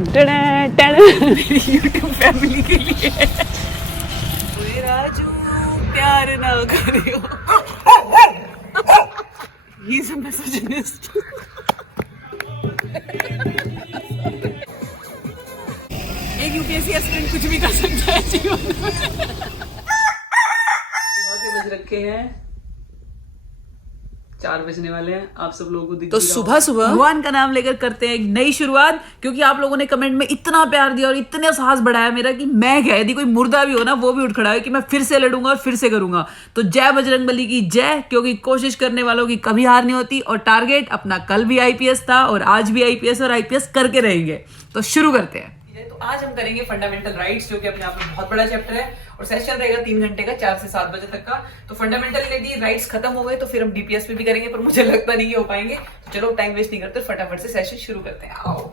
मेरी YouTube family के लिए ओए राजू प्यार ना करियो ही इज अ मिसोजिनिस्ट एक यूपीएससी एस्पिरेंट कुछ भी कर सकता है जीवन में। सुबह के बज रखे हैं 4 बजने वाले हैं। आप सब लोगों को दिख तो सुबह सुबह भगवान का नाम लेकर करते हैं एक नई शुरुआत, क्योंकि आप लोगों ने कमेंट में इतना प्यार दिया और इतने साहस बढ़ाया मेरा कि मैं क्या, यदि कोई मुर्दा भी हो ना वो भी उठ खड़ा है कि मैं फिर से लड़ूंगा और फिर से करूंगा। तो जय बजरंगबली की जय, क्योंकि कोशिश करने वालों की कभी हार नहीं होती और टारगेट अपना कल भी आईपीएस था और आज भी आईपीएस और आईपीएस करके रहेंगे। तो शुरू करते हैं। तो आज हम करेंगे फंडामेंटल राइट्स, जो कि अपने आप में बहुत बड़ा चैप्टर है और सेशन रहेगा 3 घंटे का, 4 से 7 बजे तक का। तो फंडामेंटल यदि राइट्स खत्म हो गए तो फिर हम डीपीएस पे भी करेंगे, पर मुझे लगता नहीं कि हो पाएंगे। तो चलो टाइम वेस्ट नहीं करते, फटाफट से सेशन शुरू करते हैं। आओ।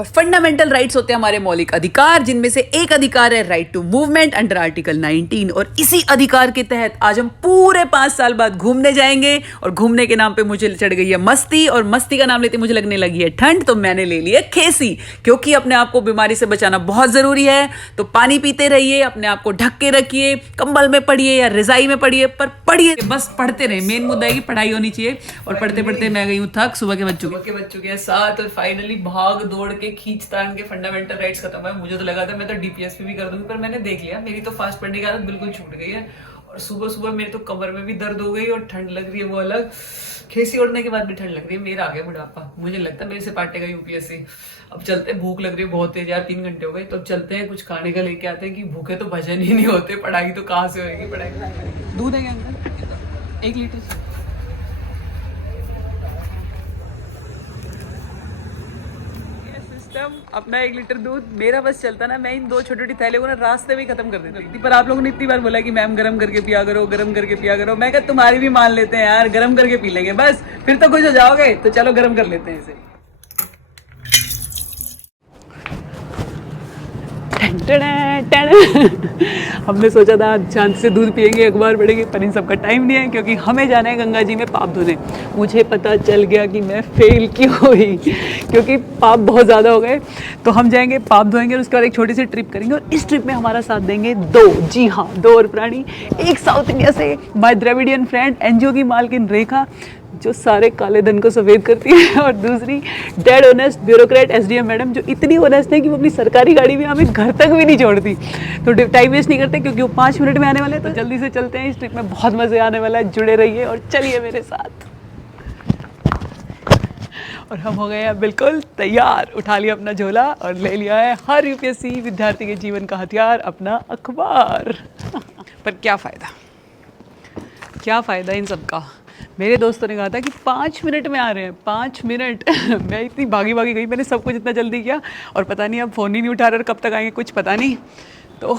और फंडामेंटल राइट्स होते हैं हमारे मौलिक अधिकार, जिनमें से एक अधिकार है right to movement under article 19। और इसी अधिकार के तहत आज हम पूरे 5 साल बाद घूमने जाएंगे और घूमने के नाम पे मुझे चढ़ गई है मस्ती, और मस्ती का नाम लेते मुझे लगने लगी है ठंड। तो मैंने ले ली है खेसी, क्योंकि अपने आप को बीमारी से बचाना बहुत जरूरी है। तो पानी पीते रहिए, अपने आप को ढक के रखिए, कंबल में पढ़िए या रजाई में पढ़िए, पर पढ़िए, बस पढ़ते रहे। मेन मुद्दा है कि पढ़ाई होनी चाहिए। और पढ़ते पढ़ते मैं गई हूँ थक। सुबह के बज चुके हैं 7 और फाइनली भाग दौड़ के खींचतान के फंडामेंटल राइट्स खत्म है। मुझे तो लगा था मैं तो डीपीएस पे भी कर दूंगी, पर मैंने देख लिया मेरी तो फास्ट पढ़ने की आदत बिल्कुल छूट गई है। और सुबह सुबह मेरे तो कमर में भी दर्द हो गई और ठंड लग रही है वो अलग। खेसी ओढ़ने के बाद भी ठंड लग रही है। मेरा आ गया बुढ़ापा, मुझे लगता है मेरे से पाटेगा यूपीएससी। अब चलते, भूख लग रही है बहुत तेज यार, 3 घंटे हो गए। तो चलते हैं, कुछ खाने का लेके आते हैं कि भूखे तो भजन ही नहीं होते। पढ़ाई तो कहाँ से होगी। पढ़ाई दूध है क्या अंकल? 1 लीटर अपना 1 लीटर दूध मेरा बस चलता ना, मैं इन 2 छोटी छोटी थैलियों को ना रास्ते में ही खत्म कर देती थी। पर आप लोगों ने इतनी बार बोला कि मैम गरम करके पिया करो, गरम करके पिया करो। मैं कहा तुम्हारी भी मान लेते हैं यार, गरम करके पी लेंगे बस, फिर तो खुश हो जाओगे। तो चलो गरम कर लेते हैं इसे। हमने सोचा था शांति से दूध पियेंगे, अखबार पढ़ेंगे, पर इन सबका टाइम नहीं है, क्योंकि हमें जाना है गंगा जी में पाप धोने। मुझे पता चल गया कि मैं फेल क्यों हुई, क्योंकि पाप बहुत ज़्यादा हो गए। तो हम जाएंगे, पाप धोएंगे और उसके बाद एक छोटी सी ट्रिप करेंगे। और इस ट्रिप में हमारा साथ देंगे 2, जी हाँ 2 और प्राणी। एक साउथ इंडिया से माई द्रविडियन फ्रेंड एनजीओ की मालकिन रेखा, जो सारे काले धन को सफ़ेद करती है, और दूसरी dead honest bureaucrat SDM madam, जो इतनी ऑनेस्ट है कि वो अपनी सरकारी गाड़ी में हमें घर तक भी नहीं छोड़ती। तो टाइम वेस्ट नहीं करते, क्योंकि वो 5 मिनट में आने वाले हैं। तो जल्दी से चलते हैं, इस ट्रिप में बहुत मज़े आने वाला है। जुड़े रहिए और चलिए मेरे साथ। और हम हो गए हैं बिल्कुल तैयार, उठा लिया अपना झोला और ले लिया है हर यूपीएससी विद्यार्थी के जीवन का हथियार, अपना अखबार। पर क्या फ़ायदा इन सब का। मेरे दोस्तों ने कहा था कि 5 मिनट में आ रहे हैं, 5 मिनट। मैं इतनी भागी गई, मैंने सब कुछ इतना जल्दी किया और पता नहीं अब फ़ोन ही नहीं उठा रहे, कब तक आएंगे कुछ पता नहीं। तो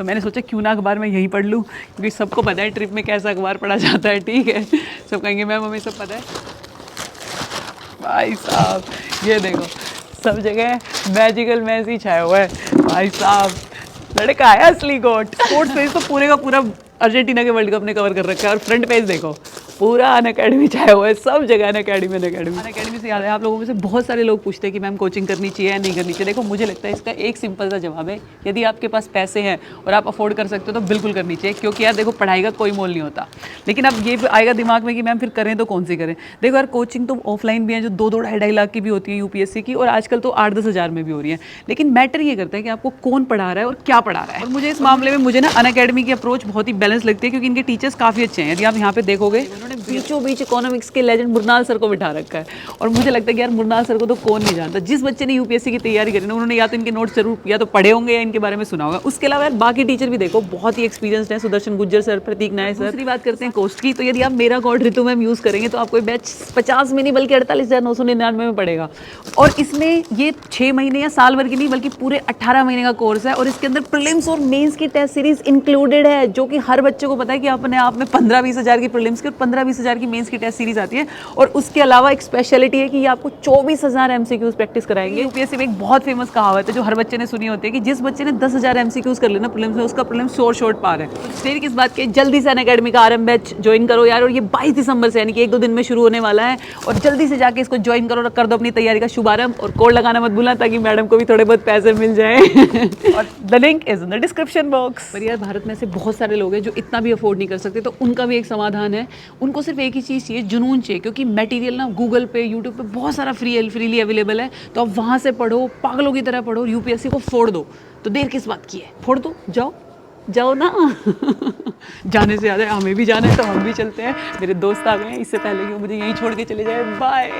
मैंने सोचा क्यों ना अखबार मैं यहीं पढ़ लूँ, क्योंकि सबको पता है ट्रिप में कैसा अखबार पढ़ा जाता है। ठीक है, सब कहेंगे मैम हमें सब पता है। भाई साहब ये देखो, सब जगह मैजिकल मैसेज छाया हुआ है। भाई साहब लड़का है असली गोट। स्पोर्ट्स पेज तो पूरे का पूरा अर्जेंटीना के वर्ल्ड कप ने कवर कर रखा है, और फ्रंट पेज देखो पूरा अनअकैडमी छाया हुआ है, सब जगह अनअकैडमी से याद है। आप लोगों में से बहुत सारे लोग पूछते हैं कि मैम कोचिंग करनी चाहिए या नहीं करनी चाहिए। देखो मुझे लगता है इसका एक सिंपल सा जवाब है, यदि आपके पास पैसे हैं और आप अफोर्ड कर सकते हो तो बिल्कुल करनी चाहिए, क्योंकि यार देखो पढ़ाई का कोई मोल नहीं होता। लेकिन अब ये आएगा दिमाग में कि मैम फिर करें तो कौन सी करें। देखो यार कोचिंग तो ऑफलाइन भी है, जो 2-2 ढाई लाख की भी होती है यूपीएससी की, और आजकल तो 8-10 हज़ार में भी हो रही है। लेकिन मैटर ये करता है कि आपको कौन पढ़ा रहा है और क्या पढ़ा रहा है। और मुझे इस मामले में मुझे ना अनअकैडमी की अप्रोच बहुत ही बैलेंस लगती है, क्योंकि इनके टीचर्स काफ़ी अच्छे हैं। यदि आप यहाँ पे देखोगे, उन्होंने बीचों बीच इकोनॉमिक्स के लेजेंड मुरनाल सर को बिठा रखा है। और मुझे लगता है कि यार मुरनाल सर को तो कौन नहीं जानता। जिस बच्चे ने यूपीएससी की तैयारी करी ना, उन्होंने या तो इनके नोट्स जरूर या तो पढ़े होंगे या इनके बारे में सुना होगा। उसके अलावा यार बाकी टीचर भी देखो बहुत ही एक्सपीरियंस्ड हैं, सुदर्शन गुज्जर सर, प्रतीक नायक सर। दूसरी बात करते हैं कॉस्ट की, तो यदि आप मेरा कोड ऋतु मैम यूज़ करेंगे तो आपको बैच 50 में नहीं बल्कि 48,999 में पड़ेगा। और इसमें ये 6 महीने या साल भर की नहीं बल्कि पूरे 18 महीने का कोर्स है, और इसके अंदर प्रीलिम्स और मेंस की टेस्ट सीरीज इंक्लूडेड है, जो कि हर बच्चे को पता है कि अपने आप में 15-20 हज़ार की प्रीलिम्स की और 15-20 हज़ार की मेंस की टेस्ट सीरीज आती है। और उसके अलावा एक स्पेशलिटी है कि ये आपको 24,000 MCQs प्रैक्टिस कराएंगे। यूपीएससी में एक बहुत फेमस कहावत है जो हर बच्चे ने सुनी होती है कि जिस बच्चे ने 10,000 MCQs कर लेना प्रीलिम्स में, उसका प्रीलिम्स शॉर्ट पार है। तो देर किस बात के, जल्दी से अनअकैडमी का RM बैच ज्वाइन करो यार। और ये 22 दिसंबर से यानी कि 1-2 दिन में शुरू होने वाला है। और जल्दी से जाके इसको ज्वाइन करो और कर दो अपनी तैयारी का शुभारंभ। और कोड लगाना मत भूलना ताकि मैडम को भी थोड़े बहुत पैसे मिल जाए। और the link is in the description box. पर यार भारत में से बहुत सारे लोग हैं जो इतना भी अफोर्ड नहीं कर सकते, तो उनका भी एक समाधान है। उनको सिर्फ एक ही चीज़ चाहिए, जुनून चाहिए। क्योंकि मटेरियल ना गूगल पे, यूट्यूब पे बहुत सारा फ्रीली अवेलेबल है। तो आप वहाँ से पढ़ो, पागलों की तरह पढ़ो, यूपीएससी को फोड़ दो। तो देर किस बात की है, फोड़ दो, जाओ ना। जाने से ज़्यादा हमें भी जाना है, तो हम भी चलते हैं। मेरे दोस्त आ गए हैं, इससे पहले कि मुझे यहीं छोड़ के चले जाए। बाय।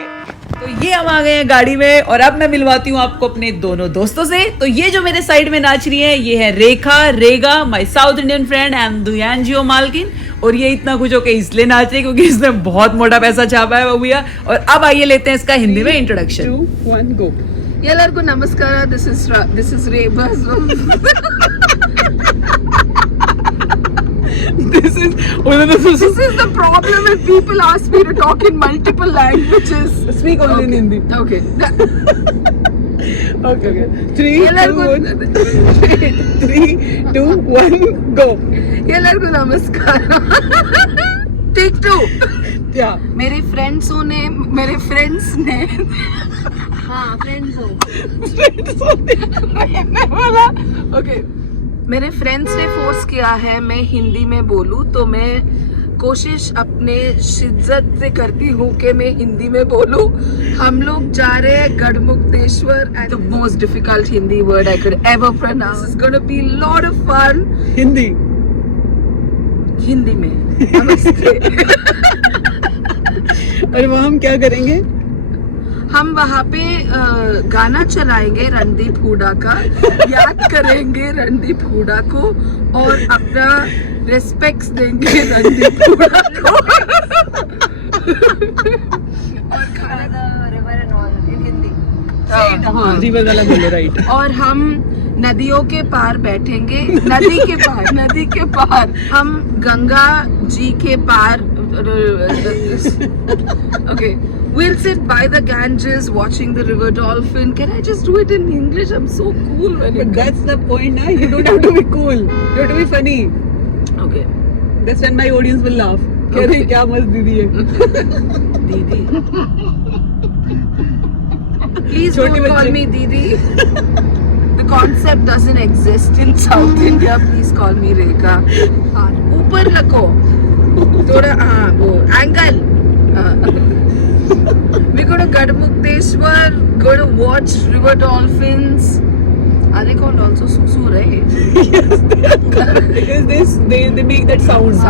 तो ये हम आ गए हैं गाड़ी में और अब मैं मिलवाती हूँ आपको अपने दोनों दोस्तों से। तो ये जो मेरे साइड में नाच रही है ये है Rega, my South Indian friend and दुयांजियो मालकिन। और ये इतना खुश होकर इसलिए नाच रही है क्योंकि इसने बहुत मोटा पैसा छापा है भैया। और अब आइए लेते हैं इसका हिंदी में इंट्रोडक्शन। 2, 1 गो। ಎಲ್ಲರಿಗೂ ನಮಸ್ಕಾರ. This is Reba. This is the problem when people ask me to talk in multiple languages. Speak only in Hindi. Okay. Okay. 3, 2, 1, go. ಎಲ್ಲರಿಗೂ ನಮಸ್ಕಾರ. Take 2. Yeah. मेरे फ्रेंड्स ने हाँ फ्रेंड्स बोला. Okay. मेरे फ्रेंड्स ने फोर्स किया है मैं हिंदी में बोलूं, तो मैं कोशिश अपने शिद्दत से करती हूँ कि मैं हिंदी में बोलूं. हम लोग जा रहे हैं Garhmukteshwar and the most difficult Hindi word I could ever pronounce. It's going to be a lot of fun. Hindi में. नमस्ते. और वहाँ हम क्या करेंगे? हम वहाँ पे गाना चलाएंगे रणदीप हुडा का, याद करेंगे रणदीप हुडा को और अपना रिस्पेक्ट्स देंगे रणदीप हुडा को. और खाना river and all in Hindi. हाँ रिवर वाला बोलो, राइट. और हम नदियों के पार बैठेंगे. नदी के पार हम गंगा जी के पार. Okay. We'll sit by the Ganges watching the river dolphin. Can I just do it in English? I'm so cool when But that's the point, na? You don't have to be cool. You have to be funny. Okay. That's when my audience will laugh. Okay. क्या मस्त दीदी है. Didi. Please छोटी don't call बच्ची. me Didi. The concept doesn't exist in South India. Please call me Rekha. हाँ, ऊपर रखो. थोड़ा हाँ वो angle. We go to Garhmukteshwar, go to watch river dolphins. Are they called also susu, right? Yes, because they make that sound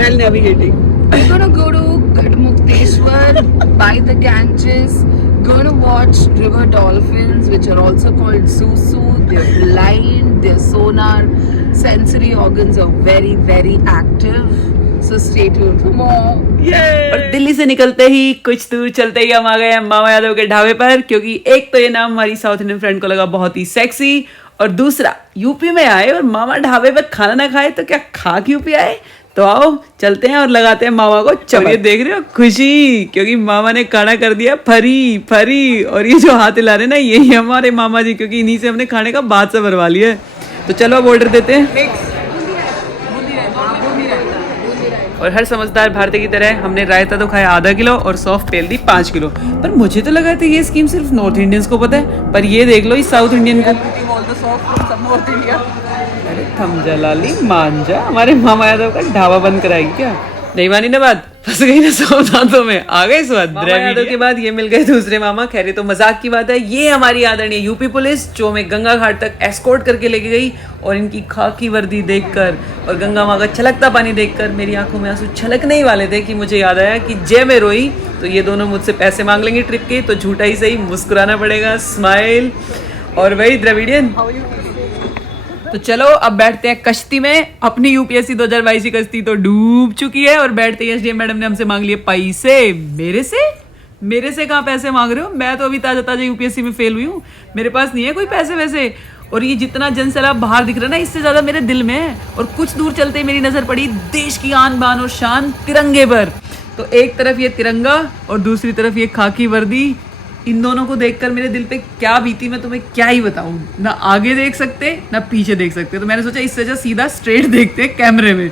while navigating. We're gonna go to Garhmukteshwar by the Ganges. Gonna watch river dolphins, which are also called susu. They're blind. Their sonar sensory organs are very, very active. So stay tuned for more. और दिल्ली से निकलते ही कुछ दूर चलते ही हम आ गए हैं मामा यादव के ढाबे पर. क्योंकि एक तो ये नाम हमारी साउथ इंडियन फ्रेंड को लगा बहुत ही सेक्सी, और दूसरा यूपी में आए और मामा ढाबे पर खाना ना खाए तो क्या खा के यूपी आए. तो आओ चलते हैं और लगाते हैं मामा को चमक. ये देख रहे हो खुशी, क्योंकि मामा ने खाना कर दिया फरी. और ये जो हाथ हिला रहे ना यही हमारे मामा जी, क्योंकि इन्हीं से हमने खाने का बात से भरवा लिया है. तो चलो अब ऑर्डर देते हैं. और हर समझदार भारतीय की तरह हमने रायता तो खाया आधा किलो और सौंफ पेल दी 5 किलो. पर मुझे तो लगा था ये स्कीम सिर्फ नॉर्थ इंडियंस को पता है, पर ये देख लो इस साउथ इंडियन को. अरे थम जलाली मांझा, हमारे मामा यादव का ढाबा बंद कराएगी क्या? नहीं मानी ना बात, फंस गई ना सौ दांतों में, आ गए स्वाद. मामा यादव के बाद ये मिल गए दूसरे मामा. खैर तो मजाक की बात है. ये हमारी आदरणीय यूपी पुलिस जो हमें गंगा घाट तक एस्कॉर्ट करके लेके गई. और इनकी खाकी वर्दी देखकर और गंगा माँ का छलकता पानी देखकर मेरी आंखों में आंसू छलकने ही वाले थे कि मुझे याद आया कि जय में रोई तो ये दोनों मुझसे पैसे मांग लेंगे ट्रिप के, तो झूठा ही सही मुस्कुराना पड़ेगा. स्माइल. और वही द्रविडियन. तो चलो अब बैठते हैं कश्ती में. अपनी यूपीएससी 2022 की कश्ती तो डूब चुकी है और बैठते ही एसडीएम मैडम ने हमसे मांग लिए पैसे. मेरे से कहाँ पैसे मांग रहे हो? मैं तो अभी ताजा यूपीएससी में फेल हुई हूँ, मेरे पास नहीं है कोई पैसे वैसे. और ये जितना जनसैलाब बाहर दिख रहा है ना, इससे ज्यादा मेरे दिल में है। और कुछ दूर चलते ही मेरी नजर पड़ी देश की आन बान और शान तिरंगे पर। तो एक तरफ ये तिरंगा और दूसरी तरफ ये खाकी वर्दी, इन दोनों को देखकर मेरे दिल पे क्या बीती मैं तुम्हें क्या ही बताऊं। ना आगे देख सकते ना पीछे देख सकते, तो मैंने सोचा इससे अच्छा सीधा स्ट्रेट देखते हैं कैमरे में,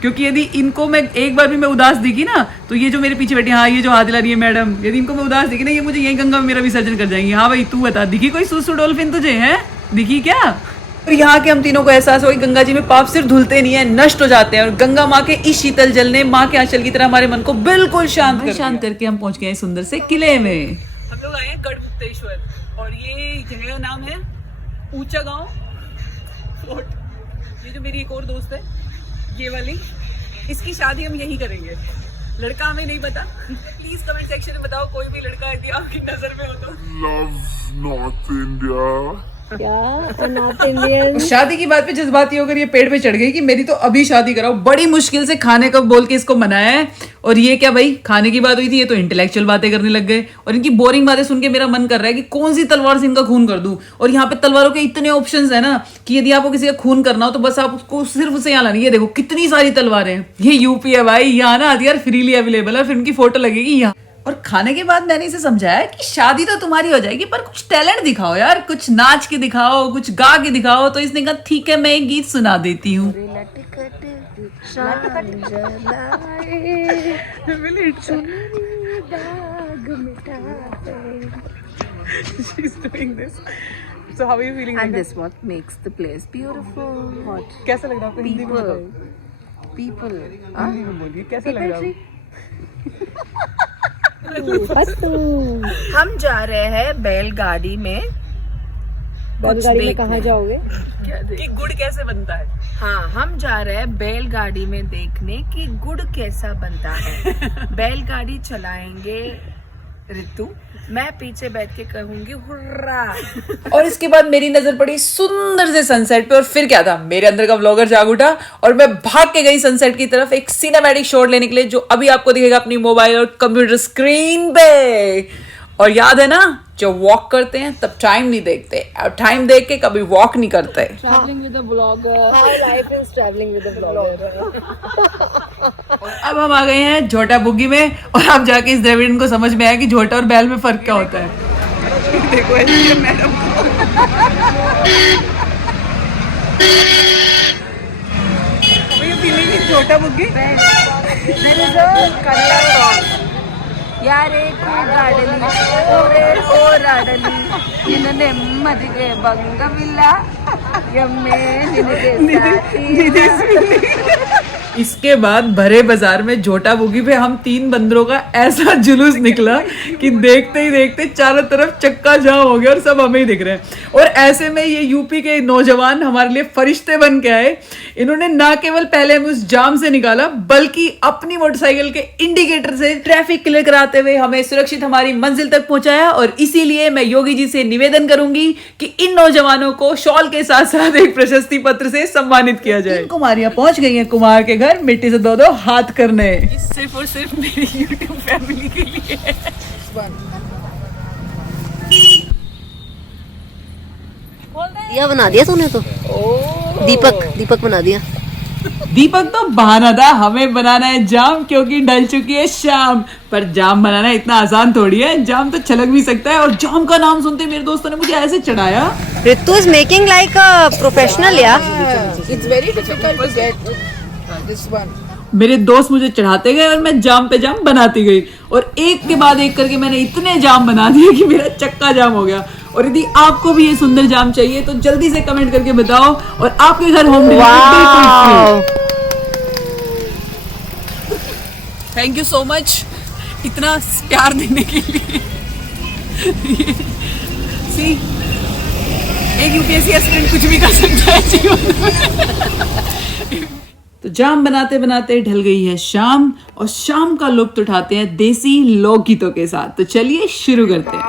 क्योंकि यदि इनको मैं एक बार भी मैं उदास दिखी ना, तो ये जो मेरे पीछे बैठी, हाँ ये जो हाथ हिला रही है मैडम, यदि इनको मैं उदास दिखी ना, ये मुझे यही गंगा में मेरा विसर्जन कर जाएंगी। हाँ भाई तू बता, दिखी कोई सूसू डॉल्फिन तुझे है, दिखी क्या? और यहाँ के हम तीनों को एहसास हो कि गंगा जी में पाप सिर्फ धुलते नहीं है, नष्ट हो जाते हैं। और गंगा माँ के इस शीतल जल ने माँ के आंचल की तरह हमारे मन को बिल्कुल शांत करके हम पहुंच गए हैं सुंदर से किले में। हम लोग आए हैं गढ़मुक्तेश्वर और ये जगह का नाम है ऊंचा गांव फोर्ट। ये जो मेरी एक और दोस्त है ये वाली, इसकी शादी हम यही करेंगे। लड़का हमें नहीं पता, प्लीज कमेंट सेक्शन में बताओ कोई भी लड़का यदि आपकी नजर में हो तो। Love North India. क्या नॉर्थ इंडियन। शादी की बात पे जज्बाती होकर ये पेड़ पे चढ़ गई कि मेरी तो अभी शादी कराओ। बड़ी मुश्किल से खाने का बोल के इसको मनाया है, और ये क्या भाई खाने की बात हुई थी, ये तो इंटेलेक्चुअल बातें करने लग गए। और इनकी बोरिंग बातें सुन के मेरा मन कर रहा है कि कौन सी तलवार से इनका खून कर दूं। और यहाँ पे तलवारों के इतने ऑप्शंस है ना कि यदि आपको किसी का खून करना हो तो बस आप उसको सिर्फ उसे यहाँ लानी है। देखो कितनी सारी तलवारें हैं, ये यूपी है भाई, यहाँ ना हथियार फ्रीली अवेलेबल है। फिर उनकी फोटो लगेगी यहाँ। और खाने के बाद मैंने इसे समझाया कि शादी तो तुम्हारी हो जाएगी पर कुछ टैलेंट दिखाओ यार, कुछ नाच के दिखाओ, कुछ गा के दिखाओ। तो इसने कहा ठीक है मैं एक गीत सुना देती हूँ। So how are you feeling? And this what makes the place beautiful. What? कैसा लग रहा है आपको? हिंदी में बताइए। People. हिंदी में बोलिए कैसा लग रहा है? हम जा रहे हैं बैलगाड़ी में। बैलगाड़ी में कहाँ जाओगे? कि गुड़ कैसे बनता है? हाँ, हम जा रहे हैं बैलगाड़ी में देखने कि गुड़ कैसा बनता है। बैलगाड़ी चलाएंगे ऋतु, मैं पीछे बैठ के कहूंगी हुर्रा। और इसके बाद मेरी नजर पड़ी सुंदर से सनसेट पे, और फिर क्या था, मेरे अंदर का व्लॉगर जाग उठा और मैं भाग के गई सनसेट की तरफ एक सिनेमैटिक शॉट लेने के लिए, जो अभी आपको दिखेगा अपनी मोबाइल और कंप्यूटर स्क्रीन पे। और याद है ना, जब वॉक करते हैं तब टाइम नहीं देखते, और टाइम देख के कभी वॉक नहीं करते। Travelling with a blogger. How life is travelling with a blogger. अब हम आ गए हैं झोटा बुग्गी में, और अब जाके इस द्रविड़न को समझ में आया कि झोटा और बैल में फर्क क्या होता है। देखो ऐसे मैडम झोटा बुग्गी ಯಾರೇ ಕೂಗಾಡಲಿ ಊರೇ ಹೋರಾಡಲಿ ನಿನ್ನ ನೆಮ್ಮದಿಗೆ ಭಂಗವಿಲ್ಲ ಎಮ್ಮೆ ನಿನಗೆ इसके बाद भरे बाजार में झोटा बुगी पे हम तीन बंदरों का ऐसा जुलूस निकला कि देखते ही देखते चारों तरफ चक्का जाम हो गया और सब हमें ही दिख रहे हैं। और ऐसे में ये यूपी के नौजवान हमारे लिए फरिश्ते बन के आए। इन्होंने ना केवल पहले हमें उस जाम से निकाला, बल्कि अपनी मोटरसाइकिल के इंडिकेटर से ट्रैफिक क्लियर कराते हुए हमें सुरक्षित हमारी मंजिल तक पहुंचाया। और इसीलिए मैं योगी जी से निवेदन करूंगी कि इन नौजवानों को शॉल के साथ साथ एक प्रशस्ति पत्र से सम्मानित किया जाए। कुमारियां पहुंच गई हैं कुमार के घर मिट्टी से दो हाथ करने, सिर्फ और सिर्फ मेरी यूट्यूब फैमिली के लिए। दिया बना दिया तूने तो। दीपक बना दिया। दीपक तो बहाना था, हमें बनाना है जाम क्योंकि ढल चुकी है शाम। पर जाम बनाना इतना आसान थोड़ी है, जाम तो छलक भी सकता है। और जाम का नाम सुनते मेरे दोस्तों ने मुझे ऐसे चढ़ाया। Ritu is making like a professional यार। It's very difficult to get this one. मेरे दोस्त मुझे चढ़ाते गए और मैं जाम पे जाम बनाती गई, और एक के बाद एक करके मैंने इतने जाम बना दिए कि मेरा चक्का जाम हो गया। और यदि आपको भी ये सुंदर जाम चाहिए तो जल्दी से कमेंट करके बताओ, और आपके घर home delivery. Thank you so much इतना प्यार देने के लिए। सी एक यूपीएससी एस्पिरेंट कुछ भी कर सकता है जीवन में। तो जाम बनाते बनाते ढल गई है शाम, और शाम का लुत्फ उठाते हैं देसी लोकगीतों के साथ। तो चलिए शुरू करते हैं।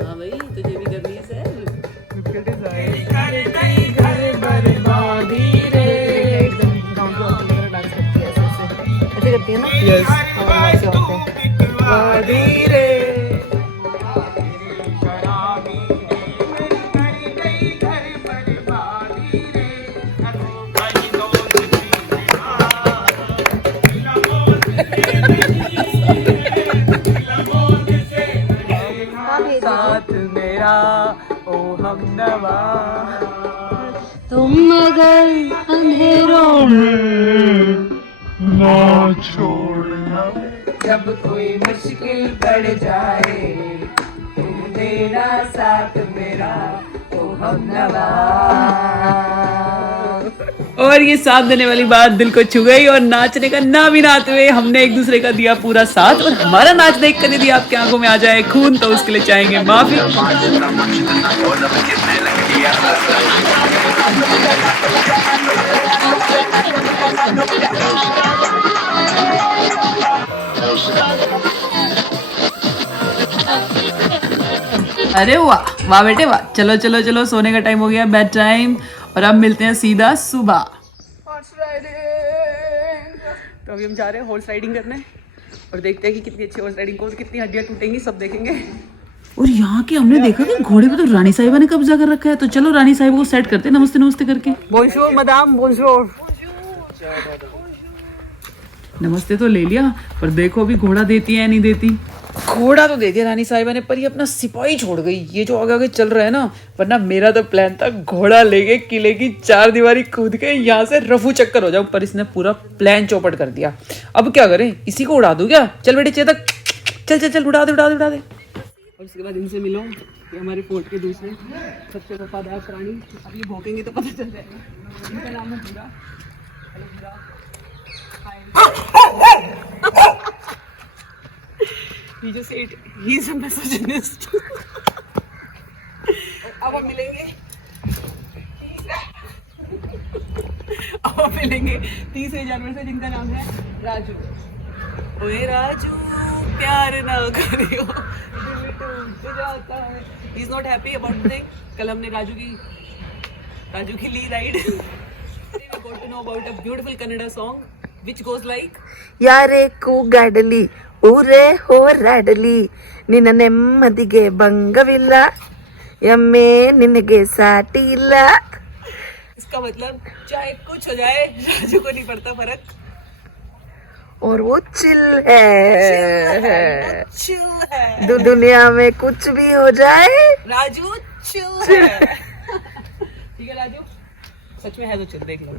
हाँ भाई तुझे भी करनी है सर। होती है ना। यस। और वैसे होते हैं। साथ मेरा ओ हमनवा, तुम मगर अंधेरों ना छोड़ना जब कोई मुश्किल बढ़ जाए तुम देना साथ मेरा ओ हमनवा। और ये साथ देने वाली बात दिल को छू गई और नाचने का ना भी नाते हुए हमने एक दूसरे का दिया पूरा साथ, और हमारा नाच देख कर यदि आपकी आंखों में आ जाए खून तो उसके लिए चाहेंगे माफी। अरे वाह वाह बेटे वाह, चलो चलो चलो सोने का टाइम हो गया, बेड टाइम, और अब मिलते हैं सीधा सुबह। तो अभी हम जा रहे हैं हॉर्स राइडिंग करने और देखते हैं कि कितनी अच्छी हॉर्स राइडिंग, कितनी हड्डियां टूटेंगी सब देखेंगे। और यहाँ के हमने देखा कि घोड़े पे तो रानी साहिबा ने कब्जा कर रखा है, तो चलो रानी साहिबा को सेट करते हैं नमस्ते नमस्ते करके। बोनशोर मदाम बोनशोर। नमस्ते तो ले लिया, पर देखो अभी घोड़ा देती है या नहीं देती। घोड़ा तो दे दिया रानी साहिबा ने, पर ये अपना सिपाही छोड़ गई, ये जो आगे आगे चल रहा है ना, वरना मेरा तो प्लान था घोड़ा लेके किले की 4 दीवारी कूद के यहाँ से रफू चक्कर हो जाऊं, पर इसने पूरा प्लान चौपट कर दिया। अब क्या करें, इसी को उड़ा दूं क्या? चल बेटे चेतक, चल चल चल उड़ा दे उड़ा दे उड़ा दे। और उसके बाद इनसे मिलो, ये हमारे फोर्ट के दूसरे सबसे वफादार प्राणी। अब ये भौंकेंगे तो पता चल जाएगा। इनका नाम है भूरा। हेलो भूरा। He just said he's a misogynist. अब हम मिलेंगे। अब हम मिलेंगे तीसरे जानवर से जिनका नाम है राजू। ओए राजू प्यार ना करियो दिल टूट जाता है। He's not happy about the thing. कल हमने राजू की ली ride. We got to know about a beautiful Kannada song which goes like ಯಾರೇ ಕೂಗಾಡಲಿ ಊರೇ ಹೋರಾಡಲಿ ನಿನ್ನ ನೆಮ್ಮದಿಗೆ ಭಂಗವಿಲ್ಲ ಎಮ್ಮೆ ನಿನಗೆ ಸಾಟಿ ಇಲ್ಲ। इसका मतलब चाहे कुछ हो जाए राजू को नहीं पड़ता फर्क, और वो चिल है, चिल है। दुनिया में कुछ भी हो जाए राजू चिल है। ठीक है राजू, सच में है तो चिल, देख लो।